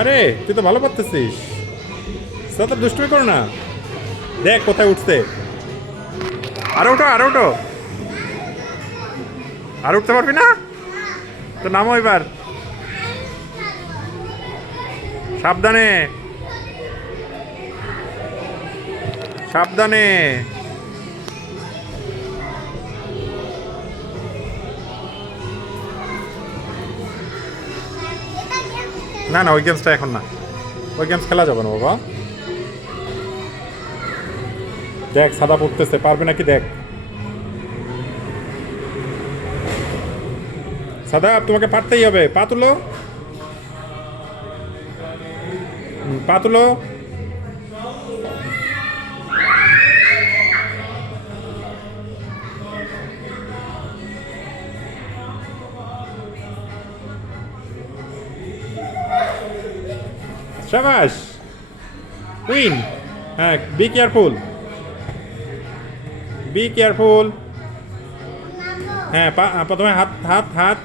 আরে তুই তো ভালো পারতেছিস, তো দুষ্টুমি করো না। দেখ কোথায় উঠছে। আরো উঠো, আরো উঠো। আর উঠতে পারবি না? তো নামো এবার। সাবধানে, সাবধানে। না না, ওই গেমসটা এখন না, ওই গেমস খেলা যাবে না বাবা। দেখ সাদা পড়তেছে, পারবে নাকি দেখ। সাদা তোমাকে পারতেই হবে, পা তুলো, পা তুলো। শাবাশ, উইন। হ্যাঁ, বি কেয়ারফুল, বি কেয়ারফুল। হ্যাঁ, প্রথমে হাত হাত হাত